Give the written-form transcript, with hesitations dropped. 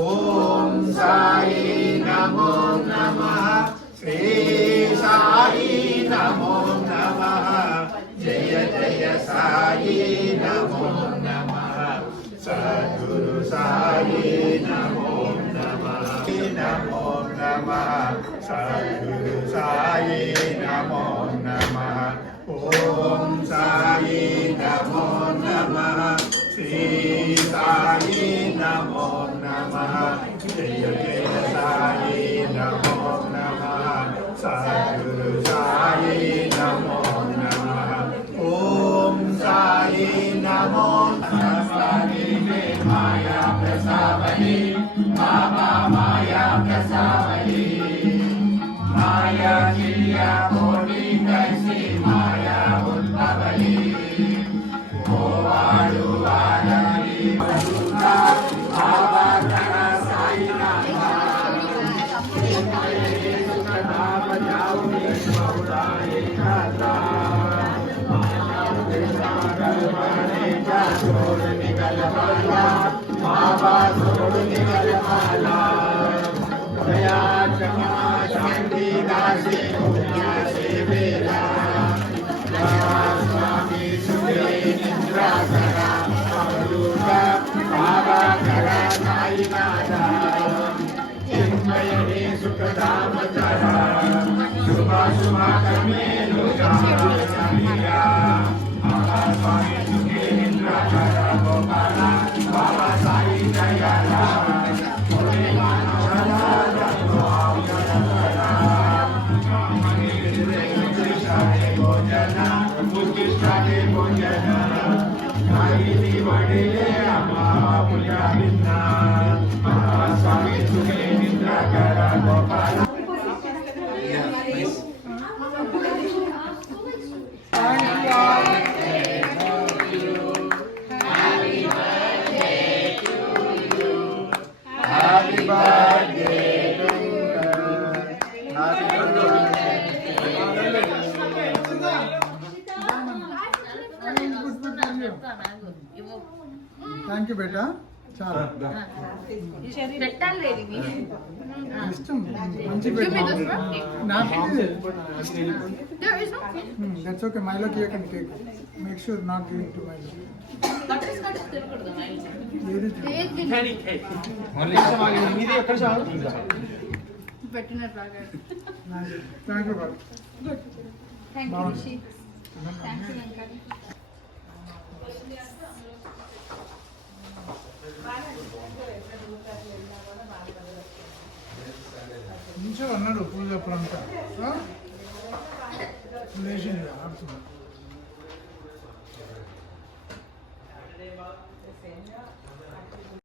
ఓం సాయి నమో నమః శ్రీ సాయి నమో నమః జయ జయ సాయి నమో నమః సద్గురు సాయి నమో నమః నమో నమః సద్గురు సాయి నమో నమః ఓం సాయి నమో నమః శ్రీ సాయి నమో నమః జయ జయ సాయి నమో నమః సద్గురు సాయి నమో నమః ఓం సాయి నమో నమః మాయా ప్రసావని బాబా మాయా ప్రసావని మాయా కియా మోని కైసి మాయా ఉద్భవని ఓవాడు వాడని మధురా బాబా కర సాయి నామ నామ జావుని మౌలాయి నాతా छोड़ निकल माला बाबा छोड़ निकल माला दया क्षमा शांति दासी पुण्य से बेला स्वामी सुखे निद्रा करा अवधूता बाबा करा साई नाथा चिन्मयने सुखधाम चरा शुभ शुभ कर्मे लोका स्वामी सुखे निद्रा करा गोपाला बाबा साई दयाला मोरे मानव भोजना उत्कृष्टाने भोजना आई वडिले अम्मा पुण्या बिन्ना स्वामी सुखे निद्रा करा गोपाला థ్యాంక్ యూ బేటా చాలా ఇష్టం మంచి that's okay Milo cake and cake make sure not giving to Milo thank you నిమిషాలు అన్నాడు పూజ అప్పుడంతా లేచింది ఆడుతున్నాడు